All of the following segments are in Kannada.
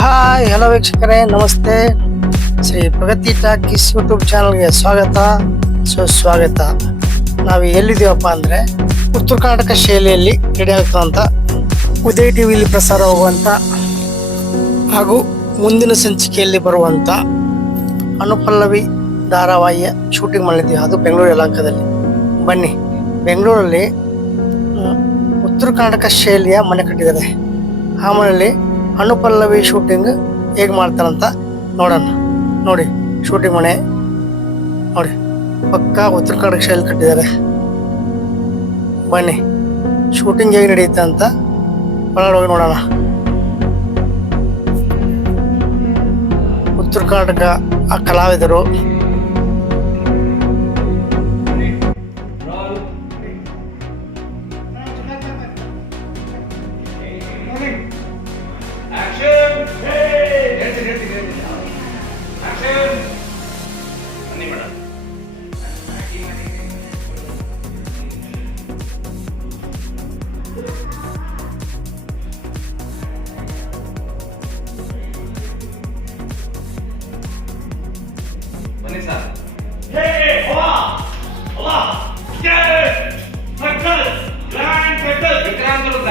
ಹಾಯ್ ಹಲೋ ವೀಕ್ಷಕರೇ, ನಮಸ್ತೆ. ಶ್ರೀ ಪ್ರಗತಿ ಟಾಕೀಸ್ ಯೂಟ್ಯೂಬ್ ಚಾನಲ್ಗೆ ಸ್ವಾಗತ. ಸುಸ್ವಾಗತ ನಾವು ಎಲ್ಲಿದ್ದೀವಪ್ಪ ಅಂದರೆ ಉತ್ತರ ಕರ್ನಾಟಕ ಶೈಲಿಯಲ್ಲಿ ರೆಡಿ ಉದಯ ಟಿವಿಯಲ್ಲಿ ಪ್ರಸಾರವಾಗುವಂಥ ಹಾಗೂ ಮುಂದಿನ ಸಂಚಿಕೆಯಲ್ಲಿ ಬರುವಂಥ ಅನುಪಲ್ಲವಿ ಧಾರಾವಾಹಿಯ ಶೂಟಿಂಗ್ ಮಾಡಿದ್ದೀವಿ. ಅದು ಬೆಂಗಳೂರು ಯಲಹಂಕದಲ್ಲಿ. ಬನ್ನಿ. ಬೆಂಗಳೂರಲ್ಲಿ ಉತ್ತರ ಕರ್ನಾಟಕ ಶೈಲಿಯ ಮನೆ ಕಟ್ಟಿದ್ದಾರೆ. ಆ ಮನೆಯಲ್ಲಿ ಅನುಪಲ್ಲವಿ ಶೂಟಿಂಗ್ ಹೇಗೆ ಮಾಡ್ತಾರಂತ ನೋಡೋಣ. ನೋಡಿ ಶೂಟಿಂಗ್ ಮನೆ. ನೋಡಿ, ಪಕ್ಕ ಉತ್ತರ ಕರ್ನಾಟಕ ಶೈಲಿ ಕಟ್ಟಿದ್ದಾರೆ. ಬನ್ನಿ. ಶೂಟಿಂಗ್ ಹೇಗೆ ನಡೆಯುತ್ತೆ ಅಂತ ಹೋಗಿ ನೋಡೋಣ. ಉತ್ತರ ಕರ್ನಾಟಕ ಆ ಕಲಾವಿದರು ಹೇ ಹವಾ ಹವಾ ಸಕ್ಕಲ್ ಗ್ರ್ಯಾಂಡ್ ಸಕ್ಕಲ್ ವಿಕ್ರಾಂತ್ ವಿರುದ್ಧ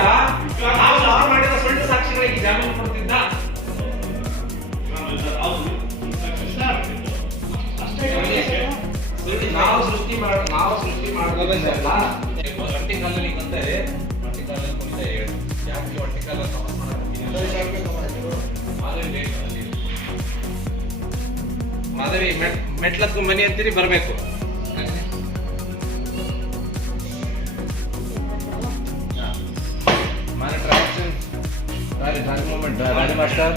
ನಾವು ನಾವು ಮಾಡಿದ ಸುಳ್ಳು ಸಾಕ್ಷಿಗಳಿಗೆ ಜಾಮೀನು ಕೊಡ್ತಿದ್ದ? ನಾವು ಸೃಷ್ಟಿ ಮಾಡ ನಾವು ಸೃಷ್ಟಿ ಮಾಡೋದಲ್ಲ ವರ್ಟಿಕಲ್ಲಲ್ಲಿ ಬಂದರೆ ವರ್ಟಿಕಲ್ಲಲ್ಲಿ ಮುಂದೆ ಯಾಕೆ ವರ್ಟಿಕಲ್ ಮಾಧವಿ ಮಾಧವಿ ಮೆಟ್ ಮೆಟ್ಲತ್ಕು ಮನಿ ಅಂತೀರಿ ಬರಬೇಕು. ರಾಜಿ ಮಾಸ್ಟರ್.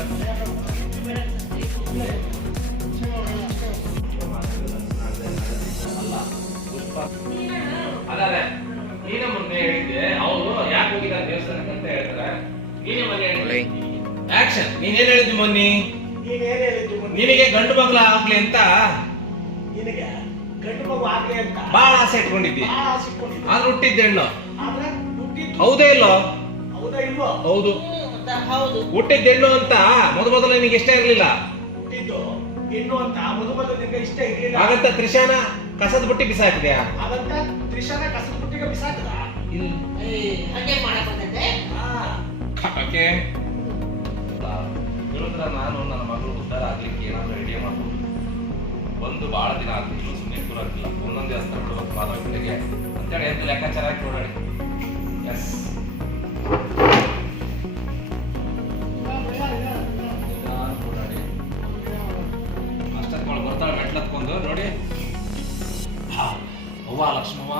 ಅಲ್ಲ ಅಲ್ಲ ನೀನೇ ಮೊನ್ನೆ ಹೇಳಿದ್ದೆ ಅವರು ಯಾಕೆ ಹೋಗಿದ್ದಾರೆ ದೇವಸ್ಥಾನಕ್ಕೆ ಅಂತ ಹೇಳ್ತಾರೆ ನೀನೇ ಮೊನ್ನೆ ಆಕ್ಷನ್ ಹೇಳಿದ್ದಿ ಮೊನ್ನೆ? ನಿನಗೆ ಗಂಡು ಮಗಳ ಆಗ್ಲಿ ಅಂತ ಗಂಡು ಮಗು ಆಗ್ಲಿ ಅಂತ. ಬಾಳ ಆಸೆ ಇಟ್ಕೊಂಡಿದ್ದಿ. ಭಾಳ ಆಸೆ ಇಟ್ಕೊಂಡಿದ್ದೆ. ಆದ್ರೆ ಹುಟ್ಟಿದ್ದೆ ಹೆಣ್ಣು. ಆದ್ರೆ ಹುಟ್ಟಿದ್ದು ಹೌದೇ ಇಲ್ಲೋ? ಹೌದಾ ಇಲ್ವೋ? ಹೌದು. ಹೌದು. ಹುಟ್ಟಿದ್ದ ಹೆಣ್ಣು ಅಂತ ಮೊದ ಮೊದಲು ನಿನಗೆ ಇಷ್ಟ ಇರ್ಲಿಲ್ಲ? ಹುಟ್ಟಿದ್ದು ಹೆಣ್ಣು ಅಂತ ಮೊದಲು ಮೊದಲು ನಿನಗೆ ಇಷ್ಟ ಇರ್ಲಿಲ್ಲ. ಹಾಗಂತ ತ್ರಿಶಾನ ಕಸದ ಬುಟ್ಟಿ ಬಿಸಾಕಿದ್ಯಾ? ಅದಂತ ತ್ರಿಶಾನ ಕಸದ ಬುಟ್ಟಿಗೆ ಬಿಸಾಕದ. ಹಂಗೆ ಮಾಡಕ್ ಬಂದದ್ದೆ? ಓಕೆ. ಹೇಳಿದ್ರ ನಾನು ನನ್ನ ಮಗಳು ಉದ್ದಾರ ಆಗ್ಲಿಕ್ಕೆ ಏನಾದ್ರು ಐಡಿಯಾ ಮಾಡ್ಬೋದು ಒಂದು ಬಹಳ ದಿನ ಆಗ್ತಿತ್ತು ಆಗ್ತಿಲ್ಲ ಒಂದೊಂದು ದೇವಸ್ಥಾನ ಬಿಡ್ಬೇಕು ಮಾಧವ ಕಡೆಗೆ ಅಂತೇಳಿ ಎದ್ದು ಲೆಕ್ಕಾಚಾರ ಹಾಕಿ ಎಸ್ ನೋಡಿ. ಹಾ, ಅವ್ವ ಲಕ್ಷ್ಮವ್ವ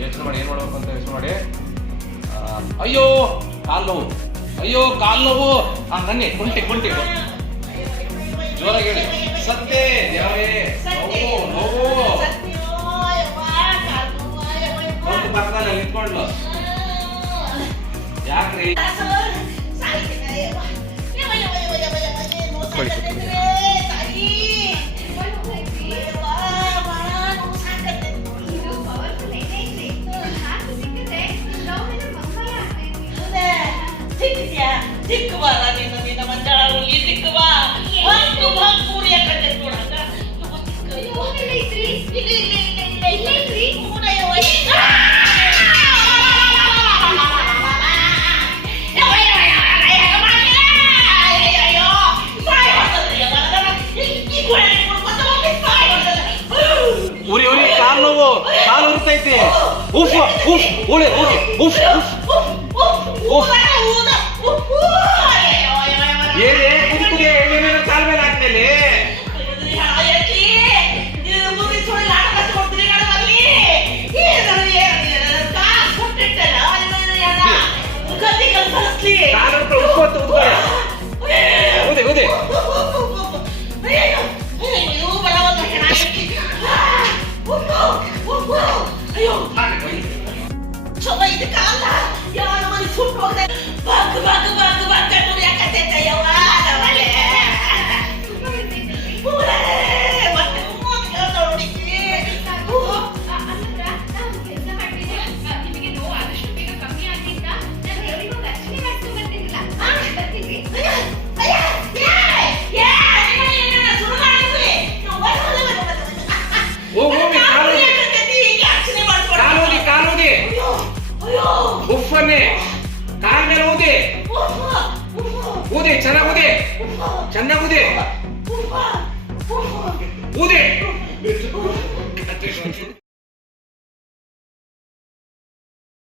ಯೋಚನೆ ಮಾಡಿ ಏನು ಮಾಡ್ಬೇಕು ಅಂತ ಯೋಚನೆ ಮಾಡಿ. ಅಯ್ಯೋ ಕಾಲ್ ನೋವು ಅಯ್ಯೋ ಕಾಲ್ ನೋವು ಆ ನನ್ನೆ ಕುಂಟಿ ಕುಂಟಿ. ಜೋರಾಗಿ ಹೇಳಿ ಸತ್ತೆ ದೇವರೇ ನೋವು ನೋವು ಒಂದು ಪಕ್ಕದಲ್ಲಿ ನಿಂತ್ಕೊಂಡ್ಲು ಯಾಕ್ರಿ ದಿಕ್ಕುಬಾರ ನೀನು ಕಾಲು ಉರ್ತೈತಿ ಉಫ್ ಉಫ್ ಉಳಿ ಉಫ್ ಉಫ್ ಉಫ್. ಏನೇ ಕುದಿ ಕುದಿ ಎಣ್ಣೆನ ಕಾಲ್ ಮೇಲೆ ಹಾಕ್ಮೇಲೆ? ಕಾಲು ಉರ್ತ ಉಪ್ಪು ಅಂತ ಉದ್ಕೊಳ್ಳಿ ಉದಿ ಉದಿ. 오대 자랑 오대 잔나 오대 오대